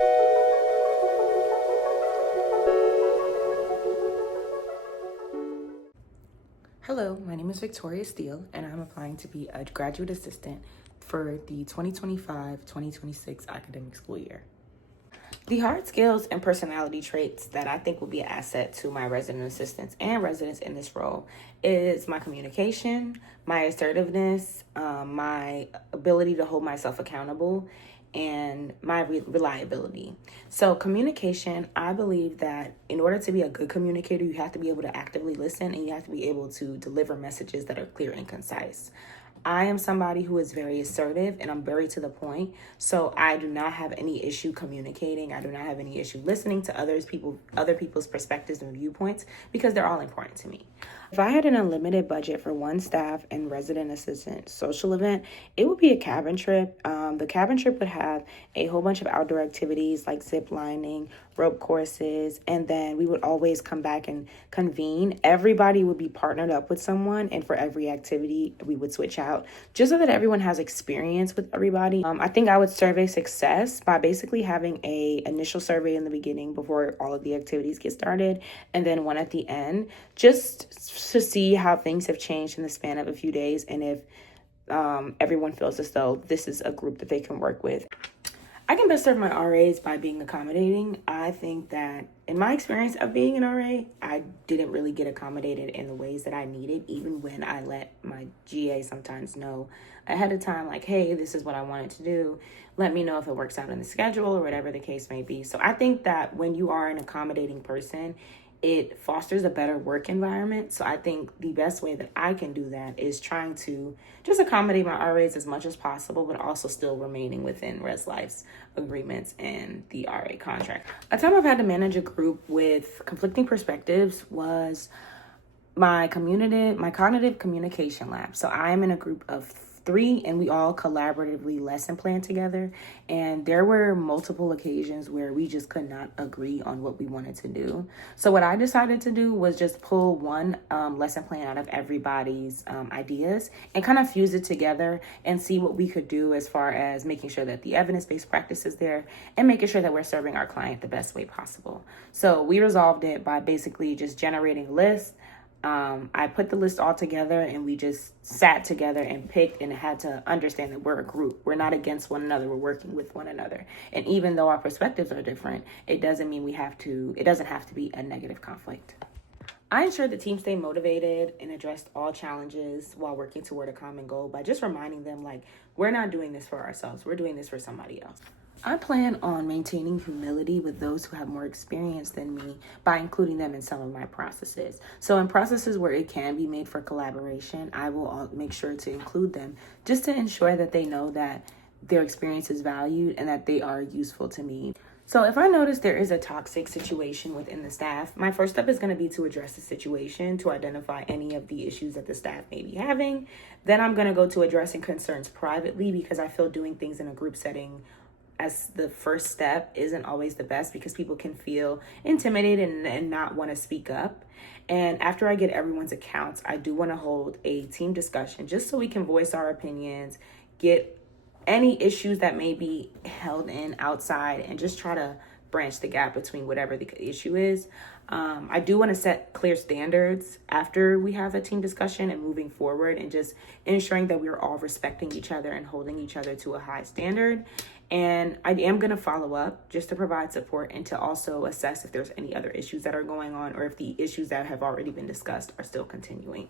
Hello, my name is Victoria Steele, and I'm applying to be a graduate assistant for the 2025-2026 academic school year. The hard skills and personality traits that I think will be an asset to my resident assistants and residents in this role is my communication, my assertiveness, my ability to hold myself accountable, and my reliability. So communication, I believe that in order to be a good communicator, you have to be able to actively listen and you have to be able to deliver messages that are clear and concise. I am somebody who is very assertive and I'm very to the point. So I do not have any issue communicating. I do not have any issue listening to other people's perspectives and viewpoints because they're all important to me. If I had an unlimited budget for one staff and resident assistant social event, it would be a cabin trip. The cabin trip would have a whole bunch of outdoor activities like zip lining, rope courses, and then we would always come back and convene. Everybody would be partnered up with someone, and for every activity, we would switch out just so that everyone has experience with everybody. I think I would survey success by basically having a initial survey in the beginning before all of the activities get started, and then one at the end, just to see how things have changed in the span of a few days and if everyone feels as though this is a group that they can work with. I can best serve my RAs by being accommodating. I think that in my experience of being an RA, I didn't really get accommodated in the ways that I needed, even when I let my GA sometimes know ahead of time, like, hey, this is what I wanted to do. Let me know if it works out in the schedule or whatever the case may be. So I think that when you are an accommodating person, it fosters a better work environment. So I think the best way that I can do that is trying to just accommodate my RAs as much as possible, but also still remaining within Res Life's agreements and the RA contract. A time I've had to manage a group with conflicting perspectives was my cognitive communication lab. So I am in a group of 3 and we all collaboratively lesson plan together, and there were multiple occasions where we just could not agree on what we wanted to do. So what I decided to do was just pull one lesson plan out of everybody's ideas and kind of fuse it together and see what we could do as far as making sure that the evidence-based practice is there and making sure that we're serving our client the best way possible. So we resolved it by basically just generating a list. I put the list all together and we just sat together and picked and had to understand that we're a group. We're not against one another. We're working with one another. And even though our perspectives are different, it doesn't mean it doesn't have to be a negative conflict. I ensured the team stay motivated and addressed all challenges while working toward a common goal by just reminding them, like, we're not doing this for ourselves. We're doing this for somebody else. I plan on maintaining humility with those who have more experience than me by including them in some of my processes. So in processes where it can be made for collaboration, I will make sure to include them just to ensure that they know that their experience is valued and that they are useful to me. So if I notice there is a toxic situation within the staff, my first step is going to be to address the situation, to identify any of the issues that the staff may be having. Then I'm going to go to addressing concerns privately, because I feel doing things in a group setting as the first step isn't always the best, because people can feel intimidated and not want to speak up. And after I get everyone's accounts, I do want to hold a team discussion just so we can voice our opinions, get any issues that may be held in outside, and just try to branch the gap between whatever the issue is. I do want to set clear standards after we have a team discussion and moving forward, and just ensuring that we're all respecting each other and holding each other to a high standard. And I am going to follow up just to provide support and to also assess if there's any other issues that are going on, or if the issues that have already been discussed are still continuing.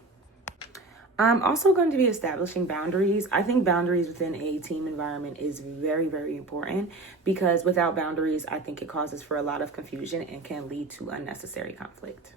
I'm also going to be establishing boundaries. I think boundaries within a team environment is very, very important, because without boundaries, I think it causes for a lot of confusion and can lead to unnecessary conflict.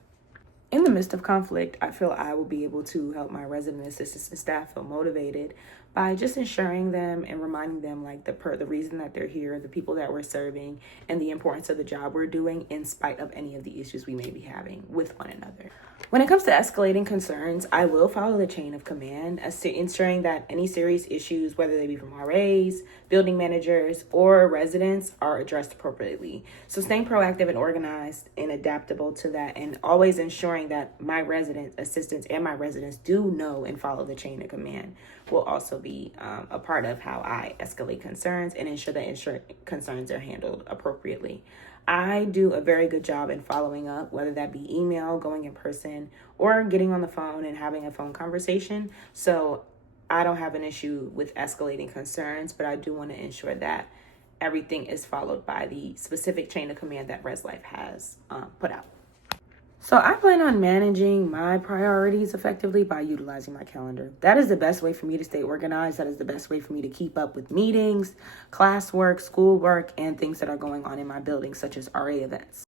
In the midst of conflict, I feel I will be able to help my resident assistants and staff feel motivated by just ensuring them and reminding them, like, the reason that they're here, the people that we're serving, and the importance of the job we're doing in spite of any of the issues we may be having with one another. When it comes to escalating concerns, I will follow the chain of command, ensuring that any serious issues, whether they be from RAs, building managers, or residents, are addressed appropriately. So staying proactive and organized and adaptable to that, and always ensuring that my resident assistants and my residents do know and follow the chain of command, will also be be a part of how I escalate concerns and ensure that concerns are handled appropriately. I do a very good job in following up, whether that be email, going in person, or getting on the phone and having a phone conversation. So I don't have an issue with escalating concerns, but I do want to ensure that everything is followed by the specific chain of command that Res Life has put out. So I plan on managing my priorities effectively by utilizing my calendar. That is the best way for me to stay organized. That is the best way for me to keep up with meetings, classwork, schoolwork, and things that are going on in my building, such as RA events.